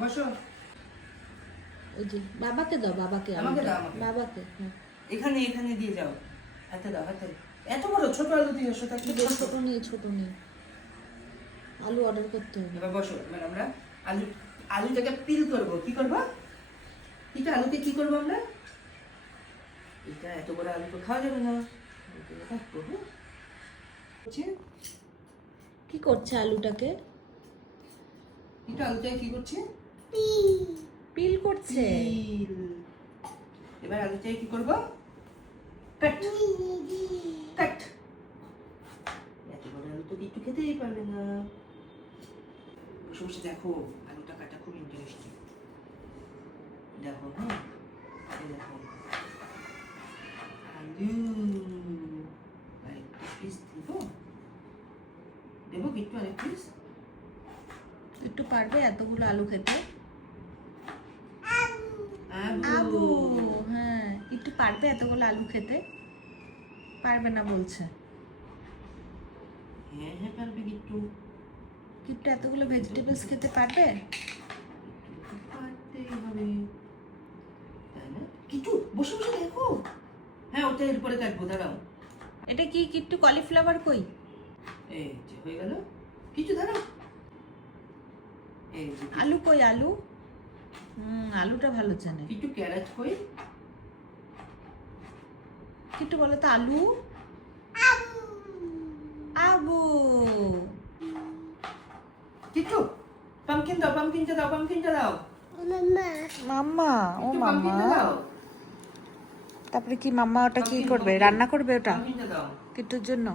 বসো। ওই যে বাবাকে দাও, বাবাকে আমাকে দাও, আমাকে। বাবাকে। হ্যাঁ এখানে এখানে দিয়ে যাও। হাতে দাও, হাতে। এত বড় ছোট আলু দিয়ে সেটা একটু ছোট নেই, ছোট নেই, আলু অর্ডার করতে হবে। এবার বসো। এবার আমরা আলুটাকে পিল করব। কি করব? এটা আলুকে কি করব আমরা? এটা এত বড় আলু তো খাওয়া যাবে না। এটা কাটবো, হ্যাঁ? কি করছে আলুটাকে? এটা আলুটাকে কি করছে? পিল করছে। পিল। এবার আলুটাকে কি করব? কাট। কাট। এত বড় আলু তো একটু খেতেই পারবে না। বসে বসে দেখো, আলুটা কাটা খুব ইন্টারেস্টিং। দেখো, হ্যাঁ, এই দেখো আলু। আরেকটা পিস দেবো কি একটু? আরেক পিস। একটু পারবে এতগুলো আলু খেতে? আবু। আবু, হ্যাঁ, একটু পারবে এতগুলো আলু খেতে? পারবে না বলছে। হ্যাঁ হ্যাঁ পারবে একটু। কিট্টু এতগুলো ভেজিটেবলস খেতে পারবে? পারতেই হবে, তাই না? কিছু বসে বসে দেখো। হ্যাঁ, ওটা এরপরে কাটবো, দাঁড়াও। এটা কি কিট্টু? কলিফ্লাওয়ার কই? এই যে হয়ে গেল। কিছু দাঁড়াও। এই যে আলু কই? আলু? আলুটা ভালো জানে। একটু ক্যারেট কই? কিট্টু বলো তো আলু। আবু। কিছু পামকিন দাও, পামকিনটা দাও, পামকিনটা দাও। মাম্মা, ও একটু মাম্মা। পামকিনটা দাও। তারপরে কি মাম্মা ওটা কি pumpkin, করবে? pumpkin। রান্না করবে ওটা পামকিনটা দাও। কিট্টুর জন্য?